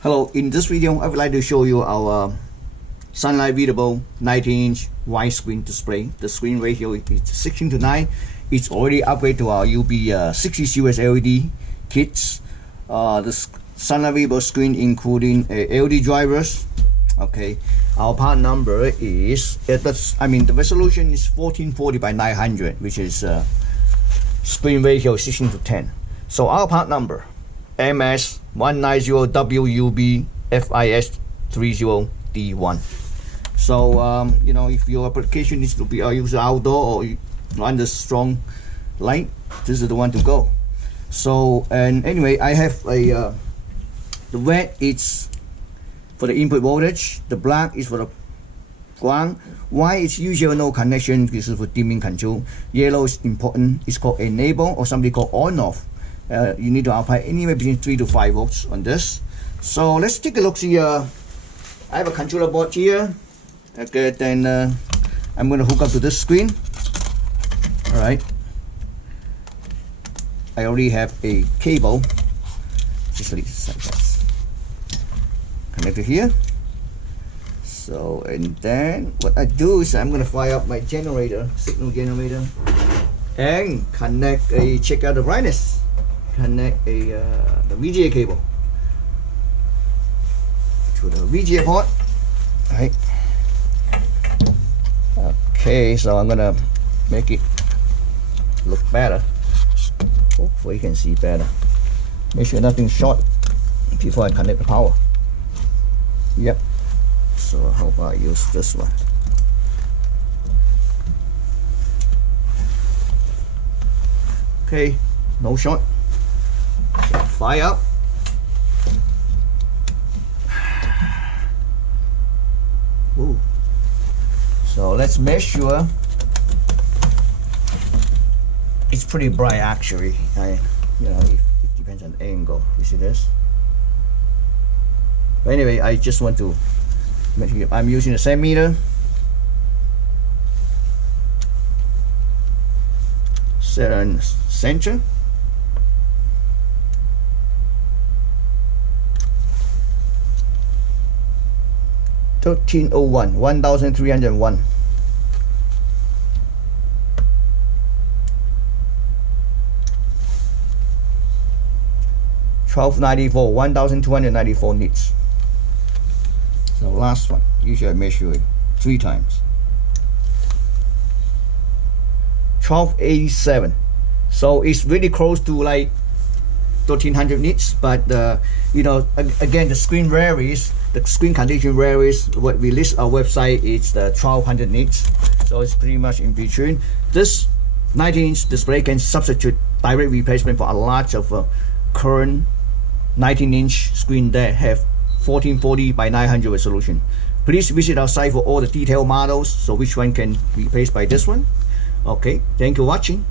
Hello, in this video I would like to show you our Sunlight Readable 19-inch widescreen display. The screen ratio is 16:9. It's already upgraded to our UB60 series LED kits. The Sunlight Readable screen including LED drivers. Okay, our part number is the resolution is 1440 by 900, which is screen ratio 16:10. So our part number MS190WUBFIX30D1. So if your application needs to be used outdoor or under strong light, this is the one to go. So and anyway, I have a the red is for the input voltage, the black is for the ground, white is usually no connection, this is for dimming control, yellow is important, it's called enable or something called on off. You need to apply anywhere between 3 to 5 volts on this. So let's take a look here. I have a controller board here. Okay, then I'm going to hook up to this screen. Alright, I already have a cable just like this connected here. So and then what I do is I'm going to fire up my generator, signal generator, and check out the brightness. Connect the VGA cable to the VGA port. Right. Okay, so I'm gonna make it look better. Hopefully you can see better. Make sure nothing's short before I connect the power. Yep. So how about I use this one? Okay, no short. Fire up. Ooh. So let's make sure it's pretty bright actually. It depends on the angle. You see this? But anyway, I just want to make sure I'm using the same meter. Set on center. 1301, 1301. $1294, 1294 nits. So last one, usually I measure it 3 times. 1287. So it's really close to like 1300 nits, but again the screen varies, the screen condition varies. What we list our website is the 1200 nits, so it's pretty much in between. This 19-inch display can substitute direct replacement for a lot of current 19-inch screen that have 1440 by 900 resolution. Please visit our site for all the detailed models, so which one can be replaced by this one. Okay, thank you for watching.